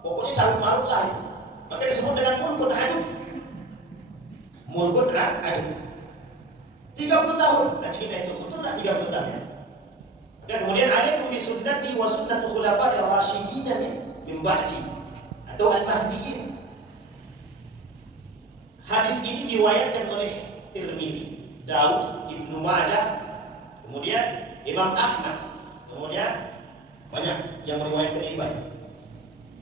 Pokoknya carut marut lah itu. Maka disebut dengan mulkun aduk. Mulkun aduk. 30 tahun. Nanti kita hitung betul nggak 30 tahun ya? Dan kemudian alaikum bi sunnati wa sunnatu khulafa'ir rasyidin min ba'di atau al-mahdiyyin. Hadis ini diriwayatkan oleh Tirmizi, Daud, Ibnu Majah, kemudian Imam Ahmad, kemudian banyak yang meriwayatkan ini banyak.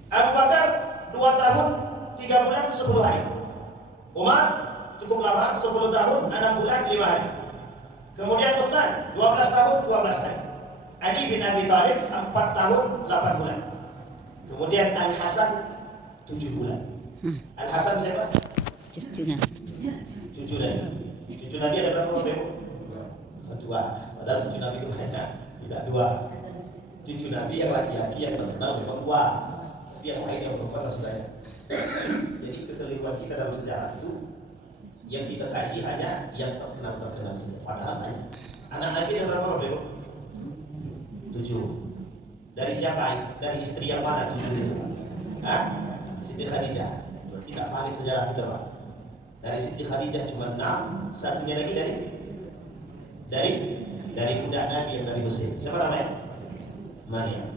Abu Bakar 2 tahun 3 bulan 10 hari. Umar cukup lama 10 tahun 6 bulan 5 hari. Kemudian Utsman 12 tahun 12 hari. Ali bin Abi Thalib 4 tahun 8 bulan. Kemudian Al Hasan 7 bulan. Al Hasan siapa? Cucunya. Cucu Nabi. Cucu Nabi ada berapa orang? 2. Padahal cucu Nabi itu banyak, tidak 2. Cucu Nabi yang laki-laki yang terkenal memang 2. Tapi yang lain yang perempuan sudah ya. Jadi kekeliruan kita dalam sejarah itu yang kita kaji hanya yang terkenal saja. Padahal banyak. Anak Nabi ada berapa orang? 7. Dari siapa? Dari istri yang mana 7 itu? Siti Khadijah. Tidak paling sejarah kita Pak. Dari Siti Khadijah cuma 6, satunya lagi dari budak Nabi yang dari Mesir. Siapa namanya? Maryam.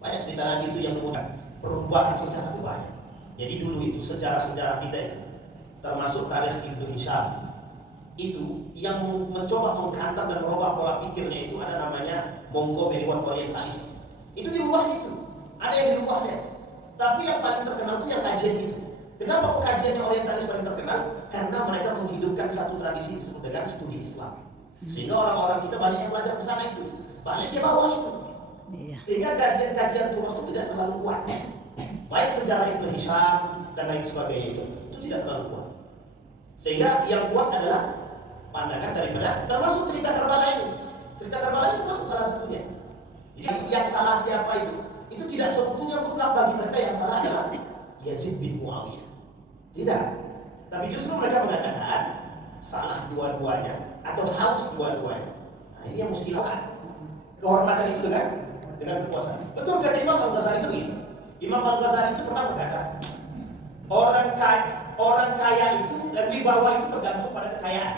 Banyak cerita Nabi itu yang kemudian perubahan sejarah itu banyak. Jadi dulu itu sejarah-sejarah kita itu termasuk tarikh Ibnu Hisham itu yang mencoba menghantar dan merubah pola pikirnya itu ada namanya Monggo-Meriwat Orientalis. Itu dirubah itu. Ada yang dirubahnya. Tapi yang paling terkenal itu yang kajian itu. Kenapa kok kajiannya Orientalis paling terkenal? Karena mereka menghidupkan satu tradisi disebut dengan studi Islam. Sehingga orang-orang kita banyak yang belajar ke sana itu, banyak yang bawa itu. Sehingga kajian-kajian Tumas itu tidak terlalu kuat. Baik sejarah Ibnu Hisham dan lain sebagainya itu tidak terlalu kuat. Sehingga yang kuat adalah pandangan daripada termasuk cerita Karbala itu. Cerita Karbala itu masuk salah satunya. Jadi yang salah siapa itu tidak sebetulnya mutlak bagi mereka. Yang salah adalah Yazid bin Muawiyah. Tidak. Tapi justru mereka mengatakan salah dua-duanya atau harus dua-duanya. Nah, ini yang mesti dilakukan. Kehormatan itu dengan kekuasaan. Betul kata Imam Al-Ghazali itu gitu. Imam Al-Ghazali itu pernah berkata, orang kaya itu lebih bawah itu tergantung pada kekayaan.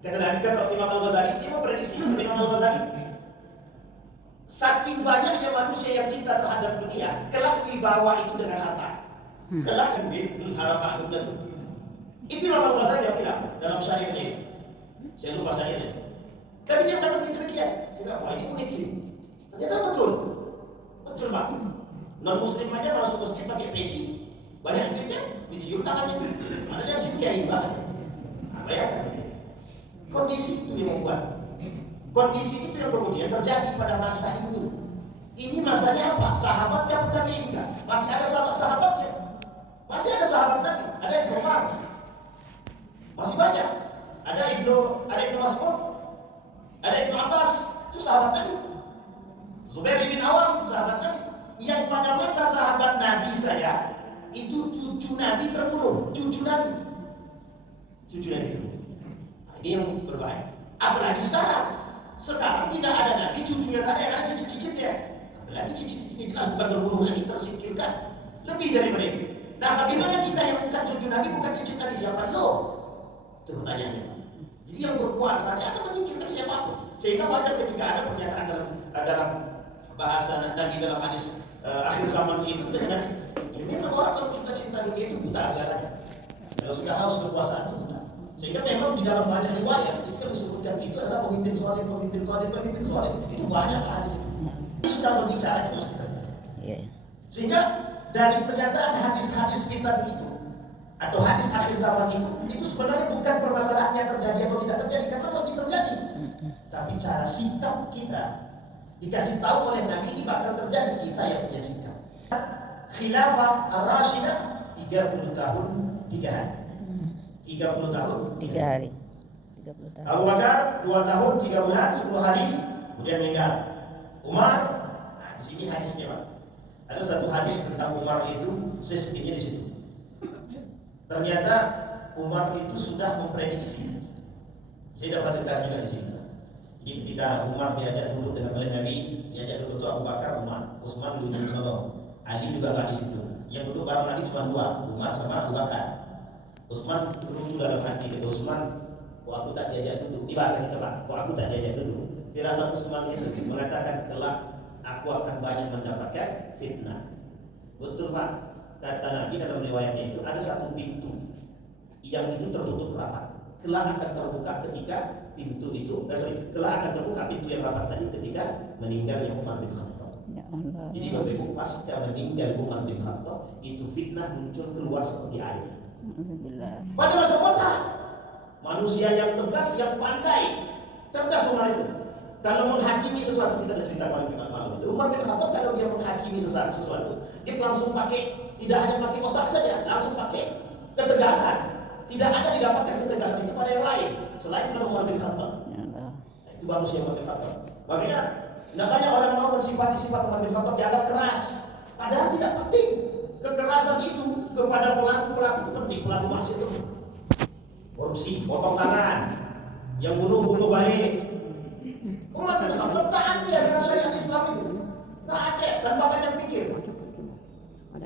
Kata Nabi kata Imam Al-Ghazali, dia memprediksi Imam Al-Ghazali, saking banyaknya manusia yang cinta terhadap dunia, kelak wibawa itu dengan harta. Kelak harapan itu. Itu Imam Al-Ghazali yang bilang dalam syairnya itu. Saya lupa syairnya. Tapi dia kata begitu demikian. Saya bilang, wah ini unik ini. Ternyata betul. Betul Pak. Non-muslim aja masuk masjid pakai peci. Banyak duitnya dicium tangannya. Ada yang cium kiai banget. Apa ya? Kondisi itu yang membuat. Kondisi itu yang kemudian terjadi pada masa ini. Ini masanya apa? Sahabat yang tabi'in enggak? Masih ada sahabat-sahabatnya. Masih ada sahabat Nabi. Ada yang Umar. Masih banyak. Ada Ibnu Mas'ud. Ada Ibnu Abbas. Itu sahabat Nabi. Zubair bin Awam sahabat Nabi. Yang pada masa sahabat Nabi saya itu cucu Nabi terbunuh. Cucu Nabi terbunuh. Nah, ini yang berbahaya. Apalagi sekarang tidak ada Nabi, cucunya tak ada cicit-cicitnya. Apalagi cicit-cicitnya jelas bukan terbunuh lagi, tersingkirkan. Lebih daripada itu. Nah, bagaimana kita yang bukan cucu Nabi, bukan cicit Nabi siapa? Lo? Itu pertanyaannya. Jadi yang berkuasa dia akan menyingkirkan siapapun. Sehingga wajar ketika ada pernyataan dalam bahasa Nabi dalam hadis akhir zaman itu dengan ya memang orang kalau sudah cinta dunia itu buta ajarannya. Kalau sudah haus kekuasaan itu buta. Sehingga memang di dalam banyak riwayat itu yang disebutkan itu adalah pemimpin soleh. Itu banyak hadis itu. Ini sudah berbicara itu masih terjadi. Sehingga dari pernyataan hadis-hadis fitan itu atau hadis akhir zaman itu sebenarnya bukan permasalahan yang terjadi atau tidak terjadi karena mesti terjadi. Tapi cara sikap kita dikasih tahu oleh Nabi ini bakal terjadi, kita yang punya sikap. Khilafah Ar-Rashidah 30 tahun 3 hari. 30 tahun 3 hari. 30 tahun. Abu Bakar 2 tahun 3 bulan 10 hari kemudian meninggal. Umar, nah di sini hadisnya Pak. Ada satu hadis tentang Umar itu, saya sedikitnya di situ. Ternyata Umar itu sudah memprediksi. Saya dapat cerita juga di situ. Jadi ketika Umar diajak duduk dengan oleh Nabi, diajak duduk itu Abu Bakar, Umar, Utsman di ujung sono, Ali juga nggak di situ. Yang duduk bareng Ali cuma dua, Umar sama Abu Bakar. Usman runtuh dalam hati. Kata Usman, kok aku tak diajak duduk? Di bahasa kita Pak, kok aku tak diajak duduk? Firasat Usman itu mengatakan kelak aku akan banyak mendapatkan fitnah. Betul Pak, kata Nabi dalam riwayatnya itu ada satu pintu yang itu tertutup rapat. Kelak akan terbuka ketika pintu itu, kelak akan terbuka pintu yang rapat tadi ketika meninggalnya Umar bin Khattab. Ya Allah. Jadi Bapak Ibu pasca meninggal Umar bin Khattab itu fitnah muncul keluar seperti air. Pada masa kota manusia yang tegas, yang pandai, cerdas Umar itu. Kalau menghakimi sesuatu, kita ada cerita pada Jumat malam. Umar bin Khattab kalau dia menghakimi sesuatu, dia langsung pakai, tidak hanya pakai otak saja, langsung pakai ketegasan. Tidak ada didapatkan ketegasan itu pada yang lain selain pada Umar bin Khattab. Nah, itu manusia Umar bin Khattab. Makanya tidak banyak orang mau mensifati sifat Umar bin Khattab dianggap keras. Padahal tidak penting. Kekerasan itu kepada pelaku itu penting, pelaku maksiat itu. Korupsi, potong tangan, yang bunuh balik. Umar bin Khattab tak ada dengan syariat Islam itu. Tak ada, tanpa banyak pikir.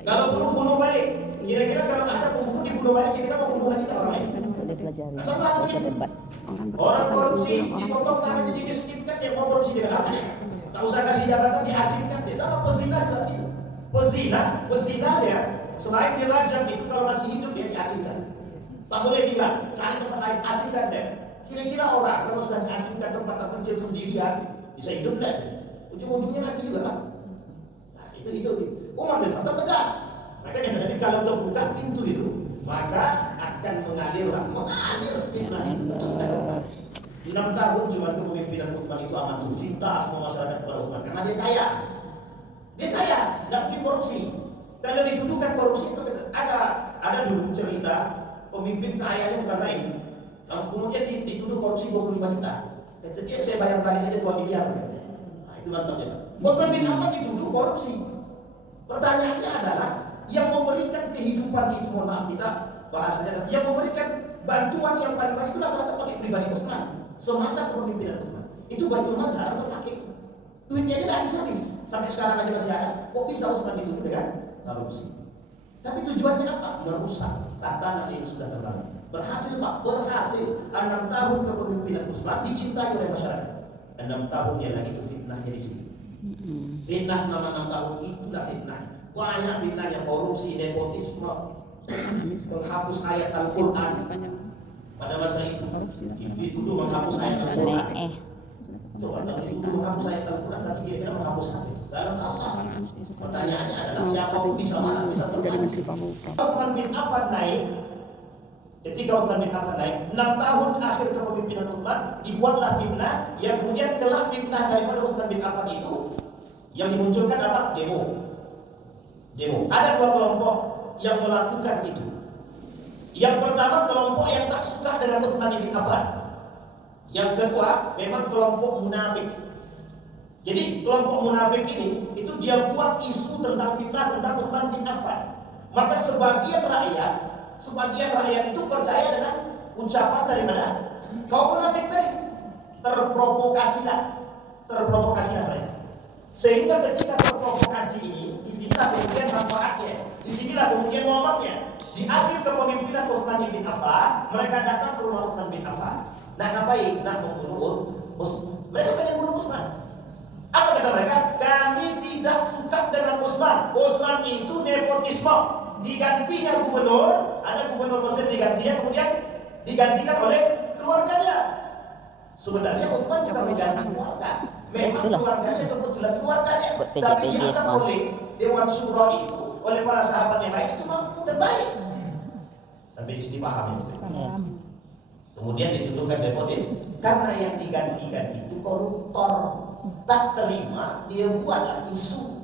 Kalau bunuh balik, kira-kira kalau ada pembunuh dibunuh balik, kira-kira mau bunuh lagi orang lain. Orang korupsi dipotong tangannya, dimiskinkan, dia mau korupsi dengan apa? Tak usah kasih jabatan, diasingkan dia. Sama pezina juga gitu. Pezina dia selain dirajam itu kalau masih hidup dia diasingkan. Tak boleh tinggal, cari tempat lain, asingkan dia. Kira-kira orang kalau sudah diasingkan tempat terpencil sendirian bisa hidup enggak? Ujung-ujungnya mati juga kan? Nah itu Umar bin Khattab tegas. Makanya Nabi kalau terbuka pintu itu maka akan mengalir fitnah itu. 6 tahun cuma kepemimpinan Utsman itu amat tuh cinta semua masyarakat kepada Utsman karena dia kaya. Dia kaya, tidak bikin korupsi. Kalau dituduhkan korupsi itu ada dulu cerita pemimpin kayanya bukan main. Kemudian dituduh korupsi 25 juta. Kata dia saya bayar balik aja 2 miliar. Nah, itu mantapnya. Utsman bin Affan dituduh korupsi. Pertanyaannya adalah yang memberikan kehidupan itu, mohon maaf kita bahasanya, yang memberikan bantuan yang paling banyak itu rata-rata pakai pribadi Utsman. Semasa kepemimpinan Utsman itu Baitul Mal jarang terpakai. Duitnya aja habis-habis. Sampai sekarang aja masih ada. Kok bisa Utsman dituduh dengan korupsi? Tapi tujuannya apa? Merusak tatanan yang sudah terbangun. Berhasil Pak, berhasil. 6 tahun kepemimpinan Utsman dicintai oleh masyarakat. 6 tahun dia lagi itu fitnahnya di sini. Fitnah selama 6 tahun itulah fitnah. Banyak fitnah yang korupsi, nepotisme, menghapus ayat Al-Quran. Pada masa itu dituduh menghapus ayat Al-Quran. Coba kalau dituduh menghapus ayat Al-Quran, berarti dia kira menghapus hati. Dalam Allah. Pertanyaannya adalah siapa pun bisa terjadi. Utsman bin Affan naik. Ketika Utsman bin Affan naik, 6 tahun akhir kepemimpinan Utsman dibuatlah fitnah yang kemudian kelak fitnah daripada Utsman bin Affan itu yang dimunculkan apa? Demo. Ada 2 kelompok yang melakukan itu. Yang pertama kelompok yang tak suka dengan Utsman bin Affan. Yang kedua memang kelompok munafik. Jadi kelompok munafik ini itu dia buat isu tentang fitnah tentang Utsman bin Affan. Maka sebagian rakyat itu percaya dengan ucapan daripada kaum munafik tadi. Terprovokasilah mereka. Sehingga ketika terprovokasi ini, disinilah kemudian manfaatnya, disinilah kemudian momennya. Di akhir kepemimpinan Utsman bin Affan, mereka datang ke rumah Utsman bin Affan. Nah ngapain? Nah membunuh Utsman. Mereka pengen bunuh Utsman. Apa kata mereka? Kami tidak suka dengan Utsman. Utsman itu nepotisme. Digantinya gubernur, ada gubernur Mesir digantinya, kemudian digantikan oleh keluarganya. Sebenarnya Utsman juga mengganti keluarga. Memang keluarganya kebetulan keluarganya, tapi dianggap oleh Dewan Syuro itu, oleh para sahabat yang lain itu mampu dan baik. Sampai di sini paham itu. Kemudian dituduhkan nepotis karena yang digantikan itu koruptor. Tak terima, dia buatlah isu.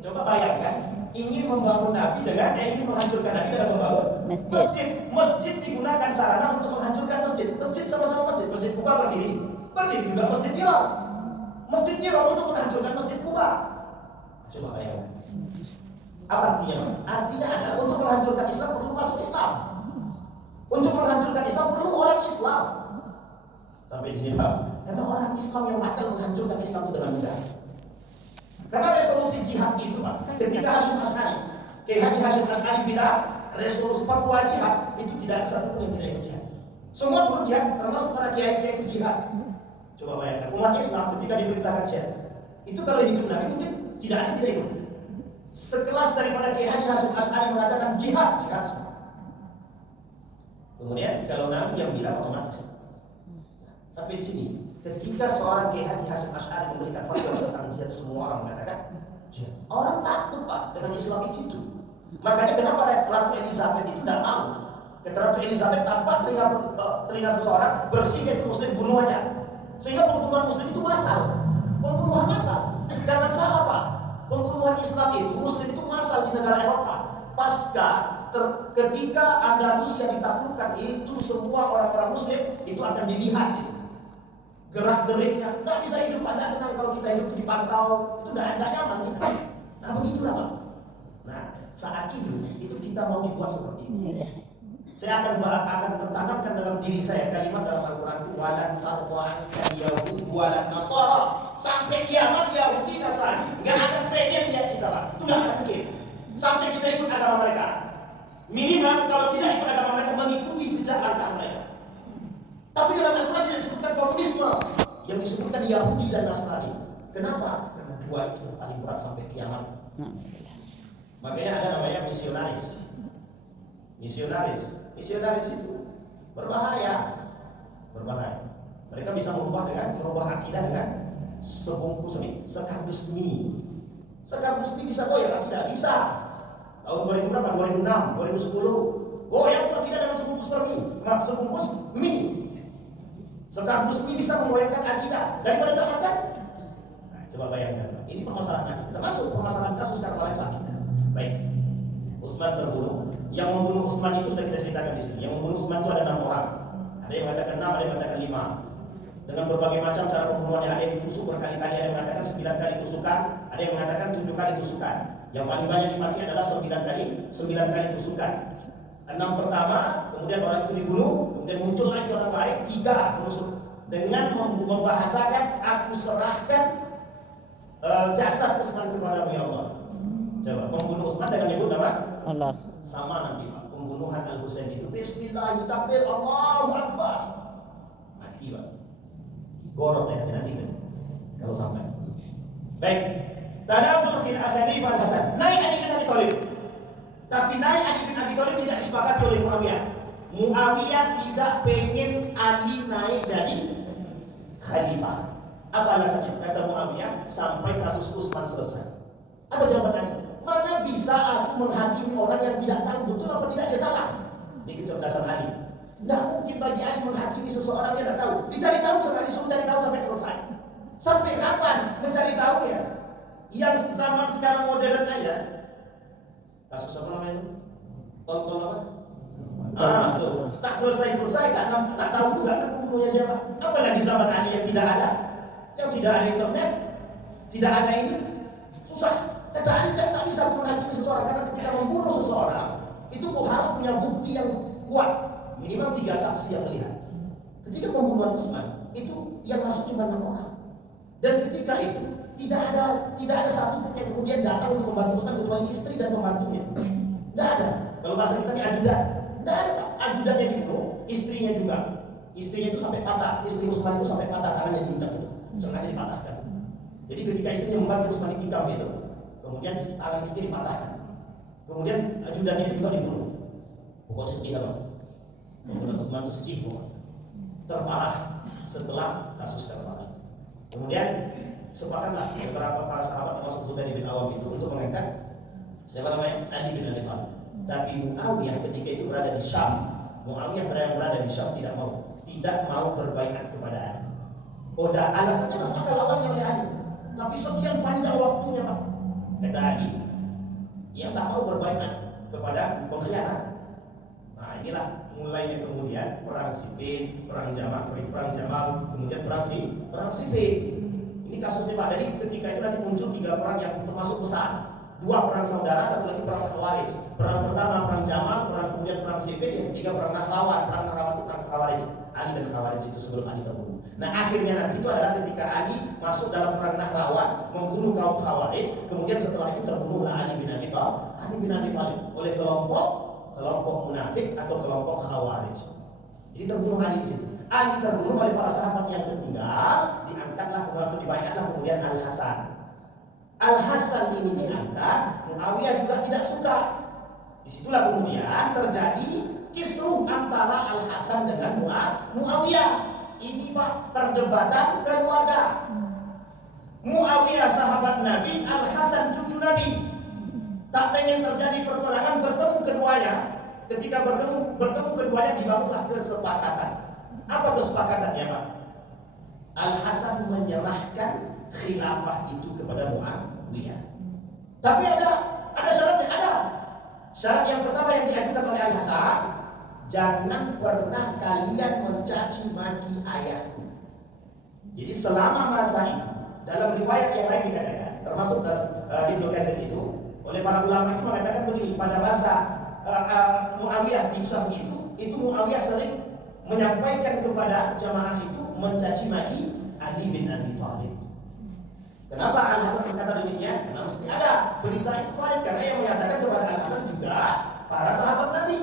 Coba bayangkan, ingin membangun Nabi dengan ingin menghancurkan Nabi dengan membangun masjid. Masjid digunakan sarana untuk menghancurkan masjid. Masjid sama-sama masjid. Masjid Kuba berdiri juga Masjid Iram. Masjid Iram untuk menghancurkan Masjid Kuba. Coba bayangkan. Apa artinya? Artinya adalah untuk menghancurkan Islam perlu masuk Islam. Untuk menghancurkan Islam perlu orang Islam. Sampai di sini Karena orang Islam yang akan menghancurkan Islam itu dengan mudah. Karena resolusi jihad itu Pak. Ketika Hasyim Asy'ari, Kiai Haji Hasyim Asy'ari bilang resolusi fatwa jihad itu tidak ada satu pun yang tidak ikut jihad. Semua turut jihad, termasuk para kiai-kiai ikut jihad. Coba bayangkan umat Islam ketika diperintahkan jihad, itu kalau hidup Nabi mungkin tidak ada yang tidak ikut. Sekelas daripada Kiai Haji Hasyim Asy'ari mengatakan jihad. Kemudian kalau Nabi yang bilang otomatis. Sampai di sini, ketika seorang Kiai Haji Hasyim Asy'ari memberikan fatwa tentang jihad, semua orang mengatakan jihad. Orang takut Pak dengan Islam itu. Makanya kenapa Ratu Elizabeth itu tidak mau? Kata Ratu Elizabeth, tanpa telinga seseorang bersihkan itu Muslim, bunuh aja. Sehingga pembunuhan Muslim itu massal. Pembunuhan massal. Jangan salah Pak. Pembunuhan Islam itu, Muslim itu massal di negara Eropa. Pasca ketika Andalusia ditaklukkan, itu semua orang-orang Muslim itu akan dilihat itu. Gerak-geriknya, tidak bisa hidup pada tenang kalau kita hidup dipantau, itu tidak nyaman kita. Nah begitulah Pak. Nah saat hidup itu kita mau dibuat seperti ini. Saya akan tertanamkan dalam diri saya kalimat dalam Al-Quran, walan tarwa'an Yahud walan Nasara, sampai kiamat Yahudi Nasrani nggak akan pengen lihat kita Pak. Itu nggak akan mungkin. Sampai kita ikut agama mereka. Minimal kalau tidak ikut agama mereka, mengikuti jejak langkah mereka. Tapi dalam Al-Quran tidak disebutkan komunisme, yang disebutkan Yahudi dan Nasrani. Kenapa? Karena dua itu paling berat sampai kiamat. Makanya ada namanya misionaris. Misionaris itu berbahaya. Mereka bisa merubah akidah dengan sebungkus mie, sekardus mie. Sekardus mie bisa goyang akidah, bisa. Tahun 2006, 2006, 2010, goyang akidah dengan sebungkus mie. Sekardus mie bisa menggoyangkan akidah daripada tak makan. Nah, coba bayangkan, ini permasalahan kita masuk permasalahan kasus karena akidah. Baik, Utsman terbunuh. Yang membunuh Utsman itu sudah kita ceritakan di sini. Yang membunuh Utsman itu ada 6 orang. Ada yang mengatakan 6, ada yang mengatakan 5. Dengan berbagai macam cara pembunuhannya, ada yang ditusuk berkali-kali, ada yang mengatakan 9 kali tusukan, ada yang mengatakan 7 kali tusukan. Yang paling banyak dimati adalah 9 kali tusukan. 6 pertama, kemudian orang itu dibunuh, kemudian muncul lagi orang lain, 3 menusuk. Dengan membahasakan, aku serahkan jasad Utsman kepada ya Allah. Coba, membunuh Utsman dengan menyebut nama Allah. Sama nanti Pak, pembunuhan Al-Husain itu bismillah, takbir, Allahu Akbar. Mati Pak. Gorok ya nanti kan. Kalau sampai. Baik. Tanazul fil akhari wal hasan. Naik Ali bin Abi Thalib. Tapi naik Ali bin Abi Thalib tidak disepakati oleh Muawiyah. Muawiyah tidak pengen Ali naik jadi khalifah. Apa alasannya? Kata Muawiyah, sampai kasus Utsman selesai. Apa jawaban Ali? Mana bisa aku menghakimi orang yang tidak tahu betul apa tidak dia salah? Ini kecerdasan Ali. Tidak mungkin bagi Ali menghakimi seseorang yang tidak tahu. Dicari tahu sampai disuruh cari tahu sampai selesai. Sampai kapan mencari tahu ya? Yang zaman sekarang modern aja. Kasus apa namanya? Tonton apa? Tuh. Tak selesai tak tahu juga kan pembunuhnya siapa. Apalagi zaman Ali yang tidak ada, internet, tidak ada ini, susah. Kata Ali tak bisa menghakimi seseorang karena ketika membunuh seseorang itu harus punya bukti yang kuat, minimal 3 saksi yang melihat. Ketika pembunuhan Utsman itu yang masuk cuma 6 orang, dan ketika itu tidak ada satu pun yang kemudian datang untuk membantu Utsman kecuali istri dan pembantunya. Tidak ada. Kalau bahasa kita ini ajudan, tidak ada Pak. Ajudannya dibunuh, istrinya juga. Istrinya itu sampai patah, istri Utsman itu sampai patah tangannya diinjak itu, sengaja dipatahkan. Jadi ketika istrinya membantu Utsman ditikam itu, kemudian tangan istri dipatahkan. Kemudian ajudannya juga dibunuh. Pokoknya sedih Pak. Pembunuhan Utsman itu sedih pokoknya. Terparah setelah kasus Karbala. Kemudian sepakatlah beberapa para sahabat termasuk Zubair bin Awam itu untuk mengangkat siapa namanya? Ali bin Abi Thalib. Tapi Muawiyah ketika itu berada di Syam. Muawiyah berada di Syam tidak mau berbaiat kepada Ali. Dah alasannya masuk akal lawannya oleh Ali. Tapi sekian panjang waktunya Pak. Kata Ali, yang tak mau berbaiat kepada pengkhianat. Nah inilah mulainya kemudian perang Siffin, perang Jamal, kemudian perang Siffin. Ini kasusnya Pak. Jadi ketika itu nanti muncul 3 perang yang termasuk besar. 2 perang saudara, 1 lagi perang Khawarij. Perang pertama perang Jamal, kemudian perang Siffin, yang ketiga perang Nahlawan. Perang Nahlawan itu perang Khawarij. Ali dan Khawarij itu sebelum Ali terbunuh. Nah akhirnya nanti itu adalah ketika Ali masuk dalam perang Nahrawan, membunuh kaum Khawarij. Kemudian setelah itu terbunuhlah Ali bin Abi Thalib oleh kelompok munafik atau kelompok khawarij. Jadi terbunuh Ali di situ. Ali terbunuh oleh para sahabat yang tertinggal, diangkatlah atau dibayarlah kemudian Al-Hasan. Al-Hasan ini diangkat, Muawiyah juga tidak suka. Disitulah kemudian terjadi kisruh antara Al-Hasan dengan Muawiyah. Ini Pak, perdebatan keluarga. Muawiyah sahabat Nabi, Al-Hasan cucu Nabi. Tak pengen terjadi perperangan, bertemu keduanya. Ketika bertemu keduanya dibangunlah kesepakatan. Apa kesepakatannya Pak? Al-Hasan menyerahkan khilafah itu kepada Muawiyah. Tapi ada syaratnya, ada. Syarat yang pertama yang diajukan oleh Al-Hasan, jangan pernah kalian mencaci maki ayahku. Jadi selama masa itu, dalam riwayat yang lain dikatakan, termasuk Ibnu Katsir itu, oleh para ulama itu mengatakan begini, pada masa Muawiyah di Syam itu Muawiyah sering menyampaikan kepada jamaah itu mencaci maki Ali bin Abi Thalib. Kenapa Al-Hasan berkata demikian? Karena mesti ada berita itu valid, karena yang menyatakan kepada Al-Hasan juga para sahabat Nabi.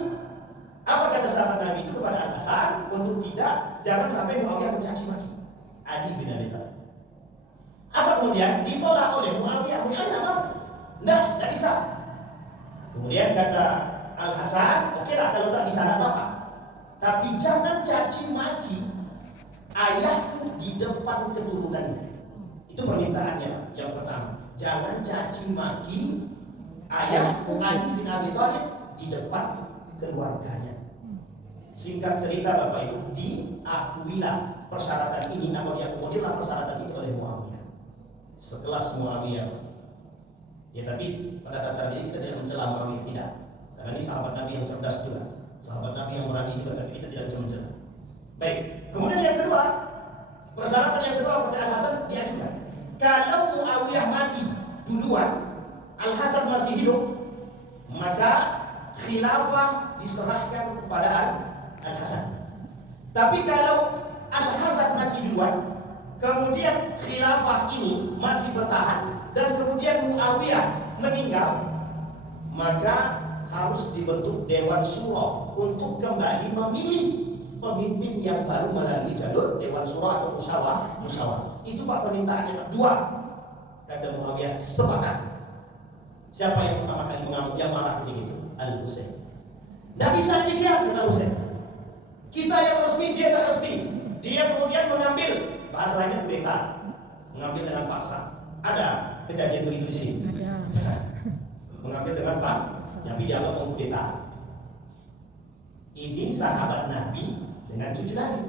Apa kata sahabat Nabi itu kepada Al-Hasan? Untuk jangan sampai Muawiyah mencaci maki Ali bin Abi Thalib. Apa kemudian ditolak oleh Muawiyah? Muawiyah tidak mau. Tidak bisa. Kemudian kata Al-Hasan, oke lah kalau tak bisa apa-apa. Tapi jangan caci maki ayahku di depan keturunannya. Itu permintaannya yang pertama. Jangan caci maki ayahku Ali bin Abi Thalib di depan keluarganya. Singkat cerita Bapak Ibu, diakuilah persyaratan ini, namun diakomodirlah persyaratan ini oleh Muawiyah. Sekelas Muawiyah. Ya tapi pada tataran ini kita tidak mencela Muawiyah, tidak. Karena ini sahabat Nabi yang cerdas juga, sahabat Nabi yang berani juga, tapi kita tidak bisa mencela. Baik, kemudian yang kedua, persyaratan yang kedua kata Al-Hasan diajukan. Kalau Muawiyah mati duluan, Al-Hasan masih hidup, maka khilafah diserahkan kepada Al-Hasan. Tapi kalau Al-Hasan mati duluan, kemudian khilafah ini masih bertahan, dan kemudian Muawiyah meninggal, maka harus dibentuk Dewan Syura untuk kembali memilih pemimpin yang baru melalui jalur Dewan Syura atau musyawarah. Itu Pak permintaannya. Dua, kata Muawiyah, sepakat. Siapa yang pertama kali mengamuk yang marah begitu? Al-Husain. Tidak bisa demikian, Al-Husain. Kita yang resmi, dia tak resmi. Dia kemudian mengambil, bahasa lainnya kudeta, mengambil dengan paksa. Ada kejadian begitu di sini. Mengambil dengan paksa, tapi dianggap mengkudeta. Ini sahabat Nabi dengan cucu Nabi.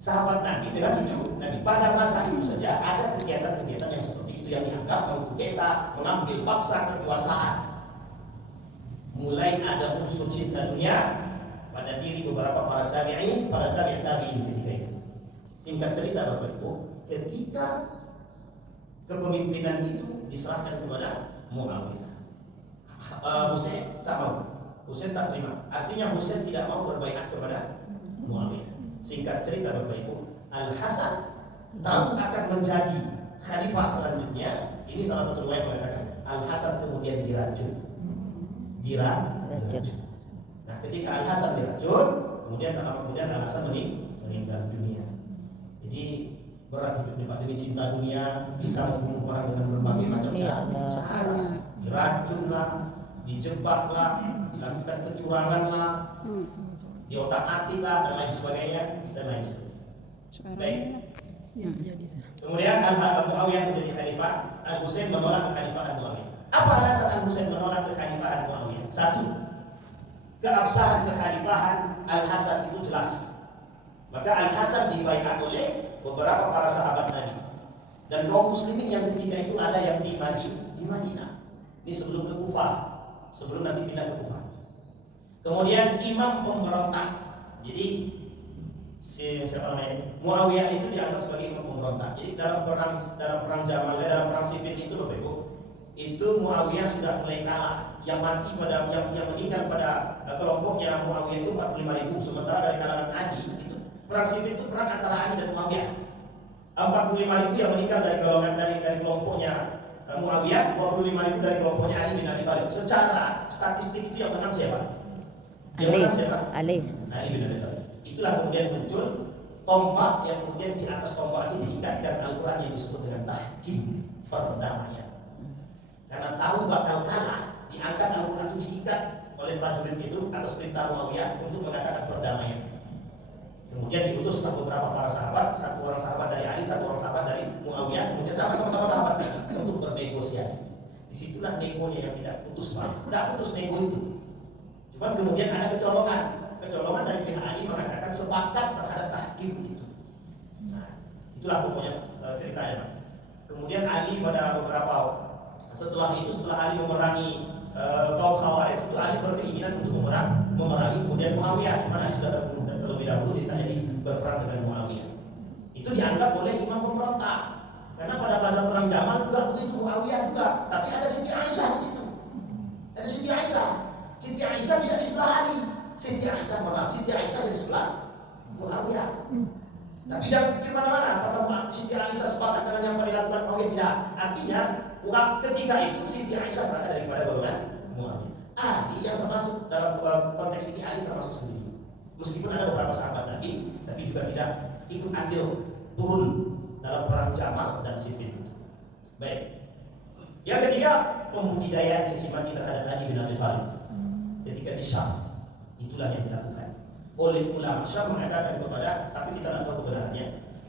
Sahabat Nabi dengan cucu Nabi. Pada masa itu saja ada kegiatan-kegiatan yang seperti itu yang dianggap mengkudeta, mengambil paksa kekuasaan. Mulai ada unsur cinta dunia pada diri beberapa para tabi'in ketika itu. Singkat cerita Bapak Ibu, ketika kepemimpinan itu diserahkan kepada Muawiyah, Husain tak mau, Husain tak terima. Artinya Husain tidak mau berbaiat kepada Muawiyah. Singkat cerita Bapak Ibu, Al-Hasan tahu akan menjadi khalifah selanjutnya. Ini salah satu riwayat mengatakan Al-Hasan kemudian diracun. Nah, ketika Al-Hasan diracun, kemudian Al-Hasan meninggal dunia. Jadi berat hidupnya Pak, demi cinta dunia bisa membunuh orang dengan berbagai macam cara. Diracun lah, dijebak lah, dilakukan kecurangan lah, diotak-atik lah, dan lain sebagainya, Baik. Kemudian Muawiyah menjadi khalifah, Al-Husain menolak kekhalifahan Muawiyah. Apa alasan Al-Husain menolak kekhalifahan Muawiyah? Satu, keabsahan kekhalifahan Al-Hasan itu jelas. Maka Al-Hasan dibaiat oleh beberapa para sahabat Nabi dan kaum muslimin yang ketika itu ada yang di Madinah. Ini sebelum ke Kufah, sebelum nanti pindah ke Kufah. Kemudian imam pemberontak. Jadi siapa namanya? Muawiyah itu dianggap sebagai imam pemberontak. Jadi dalam perang Jamal, dalam perang Siffin itu Bapak Ibu, itu Muawiyah sudah mulai kalah. Yang mati yang meninggal pada kelompoknya Muawiyah itu 45.000, sementara dari kalangan Ali itu perang Siffin itu perang antara Ali dan Muawiyah. 45.000 yang meninggal dari golongan dari kelompoknya Muawiyah, 25.000 dari kelompoknya Ali bin Abi Thalib. Secara statistik itu yang menang siapa? Yang menang siapa? Ali bin Abi Thalib. Itulah kemudian muncul tombak yang kemudian di atas tombak itu diikat dengan Al-Quran yang disebut dengan tahkim perdamaian. Karena tahu bakal kalah, diangkat Al-Quran itu diikat oleh prajurit itu atas perintah Muawiyah untuk mengatakan perdamaian. Kemudian diutuslah beberapa para sahabat, satu orang sahabat dari Ali, satu orang sahabat dari Muawiyah, kemudian sama-sama sahabat untuk bernegosiasi. Disitulah negonya yang tidak putus, Pak. Tidak putus nego itu. Cuma kemudian ada kecolongan dari pihak Ali mengatakan sepakat terhadap tahkim itu. Nah, itulah pokoknya ceritanya, Pak. Kemudian Ali pada beberapa setelah Ali memerangi kaum Khawarij, itu Ali berkeinginan untuk memerangi kemudian Muawiyah, cuma Ali sudah terbunuh dan terlebih dahulu tidak jadi berperang dengan Muawiyah. Itu dianggap oleh imam pemberontak. Karena pada masa perang Jamal juga begitu, Muawiyah juga, tapi ada Siti Aisyah di situ. Ada Siti Aisyah. Siti Aisyah tidak di sebelah Ali. Siti Aisyah di sebelah Muawiyah. Tapi jangan pikir mana-mana, apakah Siti Aisyah sepakat dengan yang dilakukan Muawiyah? Tidak. Artinya, ketika itu Siti Aisyah berada daripada golongan Muawiyah. Ali yang termasuk dalam konteks ini, Ali termasuk sendiri. Meskipun ada beberapa sahabat Nabi, tapi juga tidak ikut andil turun dalam perang Jamal dan Siffin. Baik. Yang ketiga, pembudidayaan caci maki terhadap Ali bin Abi Thalib. Ketika di Syam, itulah yang dilakukan oleh ulama Syam mengatakan kepada, tapi kita tidak tahu kebenarannya.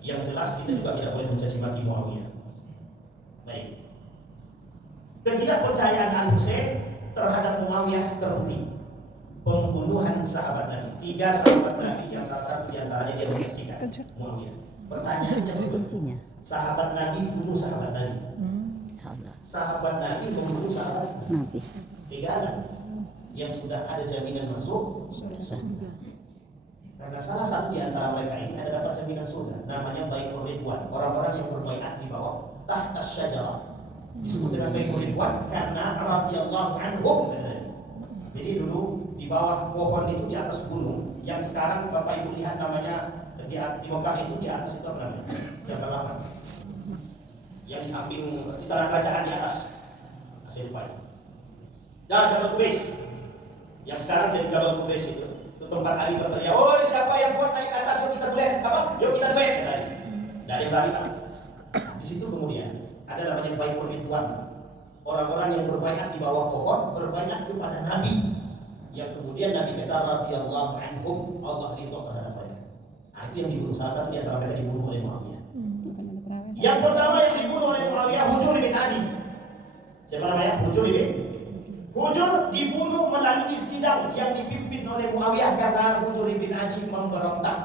Yang jelas kita juga tidak boleh mencaci maki Muawiyah. Baik. Ketidakpercayaan Al-Husain terhadap Muawiyah terbukti. Pembunuhan sahabat Nabi, 3 sahabat Nabi yang salah satu di antaranya dia menyaksikan Muawiyah. Pertanyaannya, sahabat Nabi bunuh sahabat Nabi. Sahabat Nabi membunuh sahabat Nabi. Tiga yang sudah ada jaminan masuk surga. Karena salah satu di antara mereka ini ada dapat jaminan surga, namanya Bai'ur Ridwan. Orang-orang yang berbaiat di bawah tahta syajarah disebut dengan Bai'ur Ridwan karena radhiyallahu anhum. Jadi dulu di bawah pohon itu di atas gunung yang sekarang Bapak Ibu lihat namanya di Mekah itu di atas itu apa namanya? Jabal apa? Yang di samping istana kerajaan di atas. Saya lupa. Dan Jabal Qubais yang sekarang jadi Jabal Qubais itu tempat Ali berteriak, "Oh, siapa yang buat naik ke atas? Yuk kita duet." Apa? Yuk kita duet. Dari berani, Pak. Di situ kemudian ada namanya Bai'ur Ridwan. Orang-orang yang berbaiat di bawah pohon berbaiat kepada Nabi. Yang kemudian Nabi kata radhiyallahu anhum, Allah ridho terhadap mereka. Nah, itu yang dibunuh, salah satu di antara mereka dibunuh oleh Muawiyah. Yang pertama yang dibunuh oleh Muawiyah Hujur bin Adi. Siapa namanya? Hujur dibunuh melalui sidang yang dipimpin oleh Muawiyah karena Hujur bin Adi memberontak,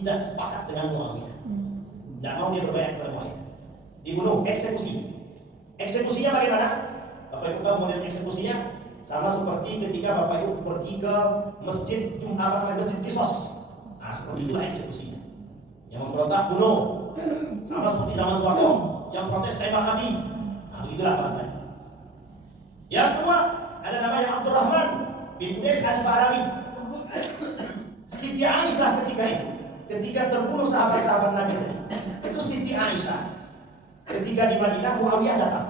tidak sepakat dengan Muawiyah. Tidak mau dia berbaiat kepada Muawiyah. Dibunuh, eksekusi. Eksekusinya bagaimana? Bapak Ibu tahu model eksekusinya? Sama seperti ketika Bapak Ibu pergi ke masjid Jumat, masjid Qisas. Nah, seperti itulah eksekusinya. Yang memberontak bunuh. Sama seperti zaman Soeharto, yang protes tembak mati. Nah, begitulah bahasanya. Yang kedua, ada namanya Abdurrahman bin Unais al-Barawi. Siti Aisyah ketika terbunuh sahabat-sahabat Nabi itu Siti Aisyah. Ketika di Madinah Muawiyah datang.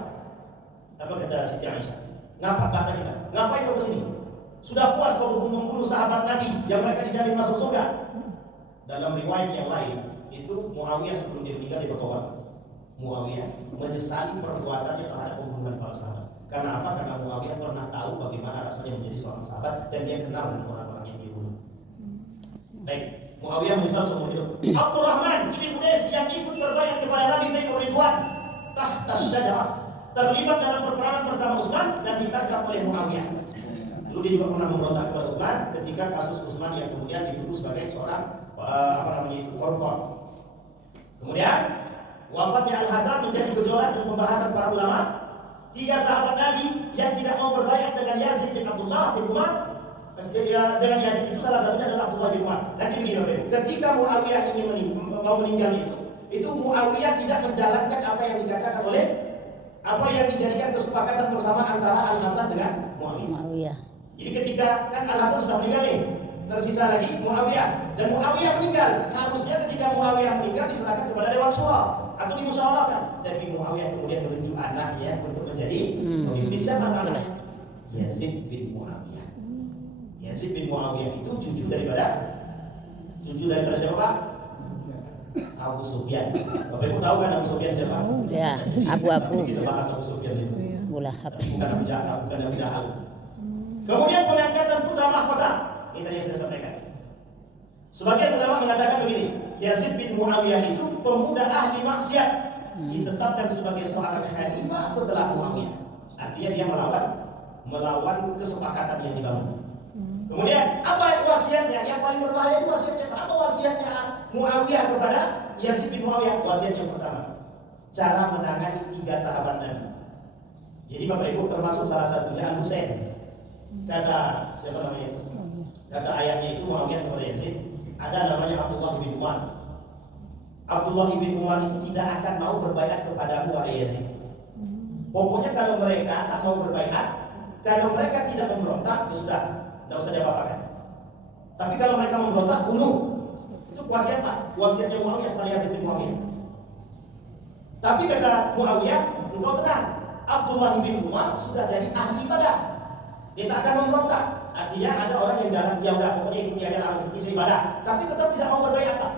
Apa kata Siti Aisyah? Ngapa bahasa kita? Ngapain kau kesini? Sudah puas kau membunuh sahabat Nabi yang mereka dijamin masuk surga? Dalam riwayat yang lain, itu Muawiyah sebelum dia meninggal dia bertobat. Muawiyah menyesali perbuatannya terhadap pembunuhan para sahabat. Karena apa? Karena Muawiyah pernah tahu bagaimana rasanya menjadi seorang sahabat dan dia kenal dengan orang-orang yang dibunuh. Baik, Muawiyah menyesal semua itu. Abdurrahman bin Unais yang ikut berbaiat kepada Nabi Bai'ur Ridwan tahta syajarah, terlibat dalam peperangan bersama Utsman dan ditangkap oleh Muawiyah. Dulu dia juga pernah memberontak kepada Utsman ketika kasus Utsman yang kemudian dituduh sebagai seorang koruptor. Kemudian wafatnya Al-Hasan menjadi gejolak dan pembahasan para ulama. 3 sahabat Nabi yang tidak mau berbaiat dengan Yazid bin Abdullah bin Umar. Dengan Yazid itu salah satunya adalah Abdullah bin Umar. Nanti begini, ketika Muawiyah ini mau meninggal itu Muawiyah tidak menjalankan apa yang dikatakan oleh apa yang dijadikan kesepakatan bersama antara Al-Hasan dengan Muawiyah. Jadi ketika kan Al-Hasan sudah meninggal nih, tersisa lagi Muawiyah dan Muawiyah meninggal. Harusnya ketika Muawiyah meninggal diserahkan kepada Dewan Syura. atau dimusyawarahkan. Tapi Muawiyah kemudian menunjuk anaknya untuk menjadi pemimpin. Siapa namanya? Yazid bin Muawiyah. Yazid bin Muawiyah itu cucu daripada siapa? Abu Sufyan. Bapak Ibu tahu kan Abu Sufyan siapa? Ya, Abu-abu. Kita bahas Abu Sufyan itu. Abu Lahab. Bukan Abu Jahal. Kemudian pengangkatan putra mahkota. Ini tadi yang saya sampaikan. Sebagian ulama mengatakan begini, Yazid bin Muawiyah itu pemuda ahli maksiat, ditetapkan sebagai seorang khalifah setelah Muawiyah. Artinya dia melawan kesepakatan yang dibangun. Kemudian apa wasiatnya? Yang paling berbahaya itu wasiatnya. Apa wasiatnya Muawiyah kepada Yazid bin Muawiyah? Wasiat yang pertama, cara menangani 3 sahabat Nabi. Jadi Bapak Ibu termasuk salah satunya Al-Husain. Kata siapa namanya? Kata ayahnya itu Muawiyah kepada Yazid, ada namanya Abdullah bin Umar. Abdullah bin Umar itu tidak akan mau berbaiat kepadamu wahai Yazid. Pokoknya kalau mereka tak mau berbaiat, kalau mereka tidak memberontak, ya sudah, tidak usah diapa-apakan. Tapi kalau mereka memberontak, bunuh. Itu wasiat Pak, wasiatnya Muawiyah pada Yazid bin Muawiyah. Tapi kata Muawiyah, engkau tenang, Abdullah bin Umar sudah jadi ahli ibadah. Dia tak akan memberontak. Artinya ada orang yang jalan, dia udah pokoknya ikuti aja langsung isi ibadah, tapi tetap tidak mau berbaiat Pak.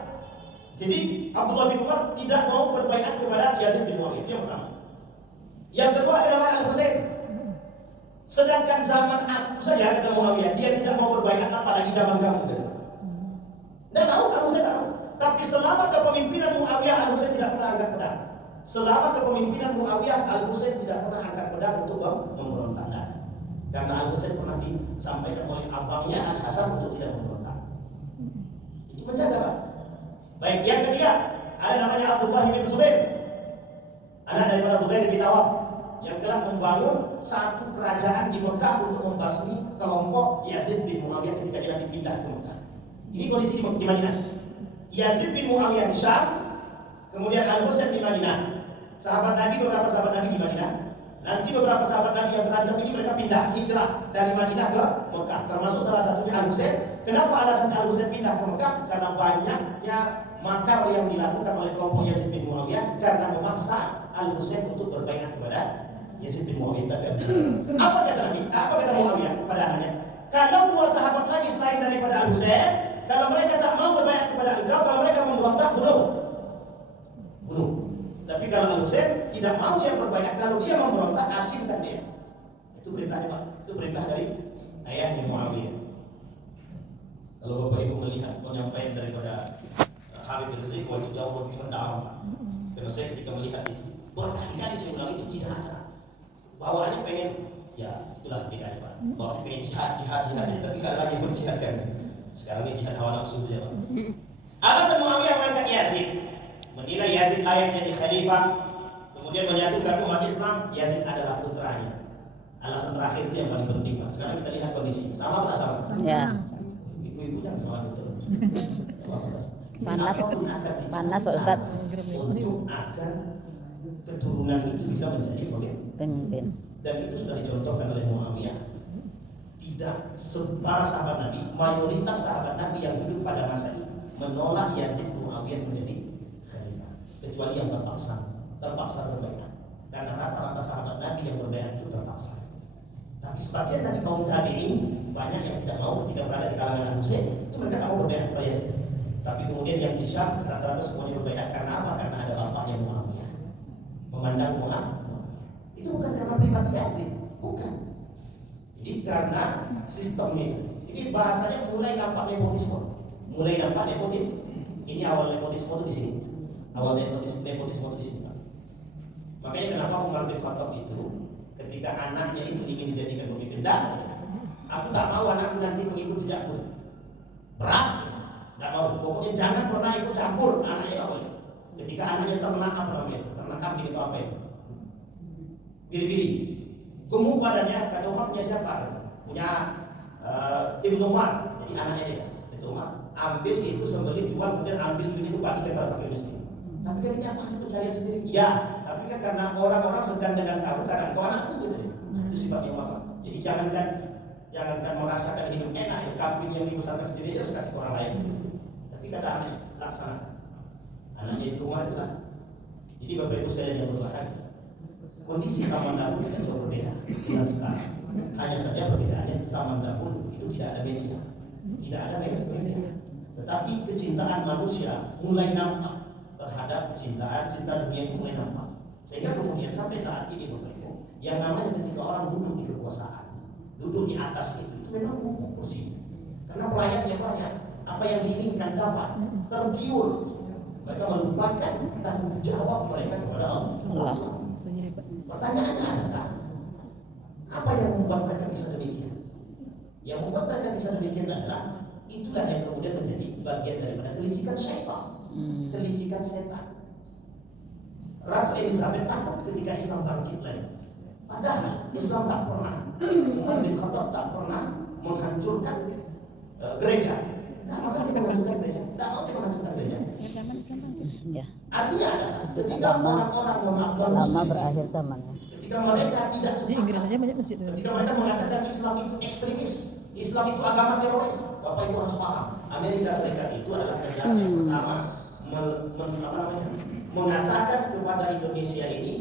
Jadi Abdullah bin Umar tidak mau berbaiat kepada Yazid bin Muawiyah. Itu yang pertama. Yang kedua adalah Al-Husain. Sedangkan zaman aku saja kata Muawiyah, dia tidak mau berbaiat apalagi zaman kamu. Tidak tahu, Al-Husain tahu. Tapi selama kepemimpinan Muawiyah, Al-Husain tidak pernah angkat pedang. Selama kepemimpinan Muawiyah, Al-Husain tidak pernah angkat pedang untuk memberontak. Karena Al-Husain pernah disampaikan oleh abangnya Al-Hasan untuk tidak memberontak. Itu menjaga Pak. Baik, yang ketiga ada namanya Abdullah bin Zubair, anak daripada Zubair bin Awam, yang telah membangun satu kerajaan di Mekah untuk membasmi kelompok Yazid bin Muawiyah ketika dia dipindah ke Mekah. Ini kondisi di Madinah. Yazid bin Muawiyah di Syam, kemudian Al-Husain di Madinah. Sahabat Nabi, beberapa sahabat Nabi di Madinah. Nanti beberapa sahabat Nabi yang terancam ini mereka pindah hijrah dari Madinah ke Mekah, termasuk salah satunya Al-Husain. Kenapa alasan Al-Husain pindah ke Mekah? Karena banyaknya makar yang dilakukan oleh kelompok Yazid bin Muawiyah karena memaksa Al-Husain untuk berbaiat kepada Yazid bin Muawiyah. Apa kata Nabi? Apa kata Muawiyah kepada anaknya? Kalau 2 sahabat lagi selain daripada Al-Husain, kalau mereka tak mau berbaiat kepada engkau, kalau mereka memberontak, bunuh. Tapi kalau Al-Husain tidak mau dia berbaiat, kalau dia memberontak, asingkan dia. Itu perintahnya Pak. Itu perintah dari ayahnya Muawiyah. Kalau Bapak Ibu melihat penyampaian daripada Habib Rizik, itu jauh lebih mendalam Pak. Karena saya ketika melihat itu, berkali-kali saya bilang itu tidak ada. Bawaannya pengen, ya itulah bedanya Pak. Bawaannya pengen jihad, tapi tidak lagi berjihadkan. Sekarang ini jihad hawa nafsu saja Pak. Alasan Muawiyah mengangkat Yazid, menilai Yazid layak jadi khalifah, kemudian menyatukan umat Islam, Yazid adalah putranya. Alasan terakhir itu yang paling penting Pak. Sekarang kita lihat kondisi. Sama tak sama? Ya. Ibu-ibu jangan sama betul. Panas Pak Ustaz. Untuk agar keturunan itu bisa menjadi Pemimpin. Dan itu sudah dicontohkan oleh Muawiyah. Tidak para sahabat Nabi, mayoritas sahabat Nabi yang hidup pada masa ini menolak Yazid Muawiyah menjadi khalifah, kecuali yang terpaksa berbaiat. Karena rata-rata sahabat Nabi yang berbaiat itu terpaksa. Tapi sebagian dari kaum tabi'in banyak yang tidak mau ketika berada di kalangan Al-Husain, itu mereka tak mau berbaiat kepada Yazid. Tapi kemudian yang di Syam rata-rata semuanya berbaiat karena apa? Karena ada bapaknya Muawiyah. Memandang Muawiyah. Itu bukan karena pribadi Yazid, bukan. Jadi karena sistemnya. Ini bahasanya mulai nampak nepotisme. Ini awal nepotisme itu di sini. Awal nepotisme itu di sini. Makanya kenapa Umar bin Khattab itu ketika anaknya itu ingin dijadikan pemimpin, aku tak mau anakku nanti mengikut jejakku. Berat, tak mau. Pokoknya jangan pernah ikut campur anaknya apa itu. Ketika anaknya ternak apa namanya? Ternak kambing itu apa itu? Pilih-pilih. Gemuk badannya, kata Umar punya siapa? Punya Ibnu Umar, jadi anaknya dia. Itu Umar. Ambil itu sembelih, jual, kemudian ambil duit itu bagi kepada fakir miskin. Tapi kan ini apa sih pencarian sendiri? Ya, tapi kan karena orang-orang sedang dengan kamu, karena engkau anakku gitu ya. Itu sifatnya Umar. Jadi jangankan merasakan hidup enak, itu kambing yang dibesarkan sendiri harus kasih ke orang lain. Tapi kata anaknya, laksanakan. Anaknya itu Umar itulah. Jadi Bapak Ibu sekalian yang berbahagia, kondisi zaman dahulu tidak jauh berbeda dengan sekarang. Hanya saja perbedaannya zaman dahulu itu tidak ada media, tidak ada media. Tetapi kecintaan manusia mulai nampak terhadap kecintaan cinta dunia itu mulai nampak. Sehingga kemudian sampai saat ini Bapak Ibu, yang namanya ketika orang duduk di kekuasaan, duduk di atas itu memang mumpuk kursi. Karena pelayannya banyak, apa yang diinginkan dapat, tergiur. Mereka melupakan tanggung jawab mereka kepada Allah. Pertanyaannya adalah, apa yang membuat mereka bisa demikian? Yang membuat mereka bisa demikian adalah itulah yang kemudian menjadi bagian daripada kelicikan syaitan. Kelicikan setan. Ratu Elizabeth takut ketika Islam bangkit lagi. Padahal Islam tak pernah, Umar bin Khattab tak pernah menghancurkan gereja. Tidak mau menghancurkan gereja. Tidak mau menghancurkan gereja. Ya. Artinya adalah ketika orang-orang mengaku Lama berakhir zamannya. ketika mereka tidak Di sepakat, Inggris saja banyak masjid. ketika mereka mengatakan Islam itu ekstremis, Islam itu agama teroris, Bapak Ibu harus paham, Amerika Serikat itu adalah negara yang pertama mengatakan kepada Indonesia ini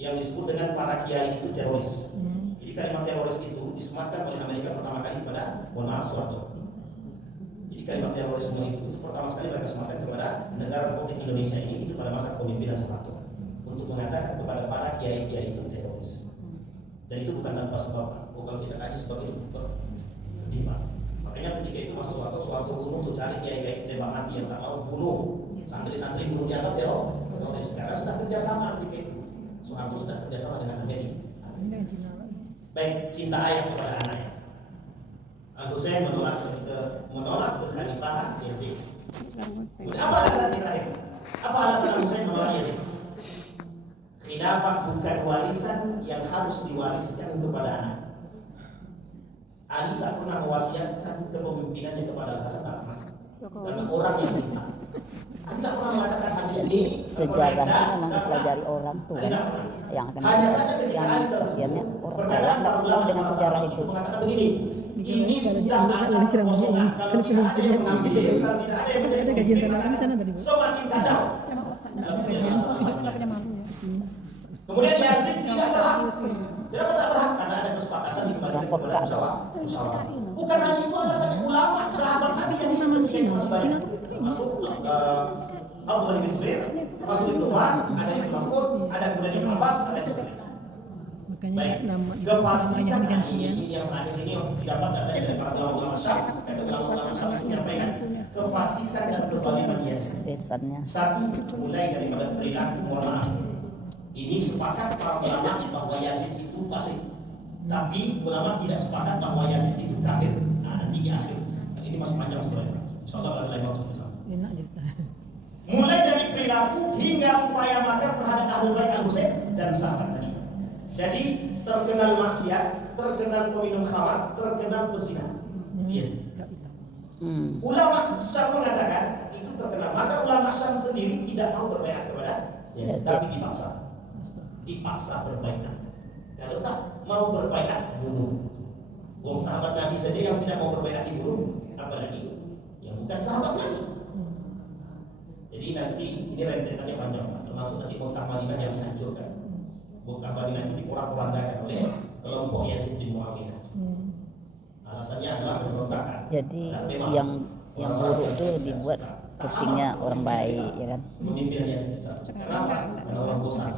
yang disebut dengan para kiai itu teroris. Jadi kalimat teroris itu disematkan oleh Amerika pertama kali kepada, mohon maaf, Soeharto. Jadi kalimat terorisme itu pertama sekali mereka sematkan kepada negara Republik Indonesia ini itu pada masa kepemimpinan Soeharto untuk mengatakan kepada para kiai-kiai itu teroris. Dan itu bukan tanpa sebab. Kalau kita kaji sebab itu sedih Pak. Makanya ketika itu masa Soeharto bunuh untuk cari kiai-kiai tembak mati yang tak mau bunuh. Santri-santri bunuh dianggap teroris. Sekarang sudah kerjasama ketika itu. Soeharto sudah kerjasama dengan Amerika. Baik, cinta ayah kepada anaknya. Al-Husain menolak kekhalifahan Yazid. Apa alasan terakhir? Apa alasan Al-Husain menolak Yazid? Khilafah bukan warisan yang harus diwariskan kepada anak. Ali tak pernah mewasiatkan kepemimpinannya kepada Al-Hasan Ahmad. Karena orang yang minta. Ali tak pernah mengatakan habis ini. Sejarah itu memang dipelajari orang tua yang akan yang kasihannya orang tua nggak tahu dengan sejarah itu. Mengatakan begini, ini sudah ada kekosongan. Kalau tidak ada yang mengambil, kalau tidak ada yang Ada kajian sana, kami sana tadi Bu. semakin kacau. Kajian, nggak punya malu ya sih. Kemudian Yazid tidak berhak. Kenapa tak berhak? Karena ada kesepakatan dikembalikan kepada musyawarah. Bukan hanya itu, alasan ulama, sahabat Nabi yang Sama Cina, Cina masuk Abdullah bin Zubair, masuk itu Umar, ada yang Mas'ud, ada kemudian Ibnu Abbas, ada sebagainya. makanya nama Kefasikan gantian. ini yang terakhir ini didapat datanya dari para ulama Syam. Kata ulama Syam menyampaikan kefasikan dan kezaliman Yazid. Besannya. Satu, mulai daripada perilaku, mohon maaf. Ini sepakat para ulama bahwa Yazid itu fasik. Tapi ulama tidak sepakat bahwa Yazid itu kafir. Nah, nanti di akhir. Ini masih panjang sebenarnya. Insyaallah pada lain waktu bersama. Enak cerita. Mulai dari perilaku hingga upaya makar terhadap Ahlul Bait Al-Husain dan sahabat tadi. Jadi terkenal maksiat, terkenal peminum khamar, terkenal pezina. Yazid. Ulama Syam mengatakan itu terkenal. Maka ulama Syam sendiri tidak mau berbaiat kepada Yazid, tapi dipaksa berbaiat. Kalau tak mau berbaiat, bunuh. Wong sahabat Nabi saja yang tidak mau berbaiat dibunuh, apalagi yang bukan sahabat Nabi. Jadi nanti ini rentetannya panjang, termasuk nanti Mekah Madinah yang dihancurkan. Mekah Madinah itu diporak-porandakan oleh kelompok Yazid bin Muawiyah. Alasannya adalah pemberontakan. Jadi yang buruk itu dibuat kesingnya orang baik, ya kan? Pemimpinan Yazid. Kenapa? Karena orang bosan.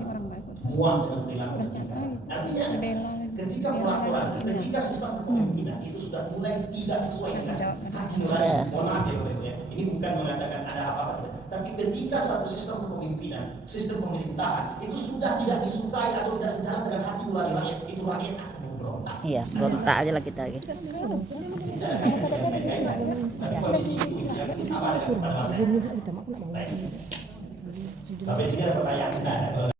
Muak dengan perilaku kita. Artinya ketika peraturan, ketika sistem kepemimpinan itu sudah mulai tidak sesuai dengan hati nurani. Mohon maaf ya Bapak Ibu ya. Ini bukan mengatakan ada apa-apa, tapi ketika satu sistem kepemimpinan, sistem pemerintahan itu sudah tidak disukai atau tidak sejalan dengan hati nurani rakyat, itu rakyat akan memberontak. Iya, berontak aja lah kita. Tidak ada kaitan. Kondisi itu yang sama dengan pada masa. Baik. Sampai sini ada pertanyaan? Tidak ada.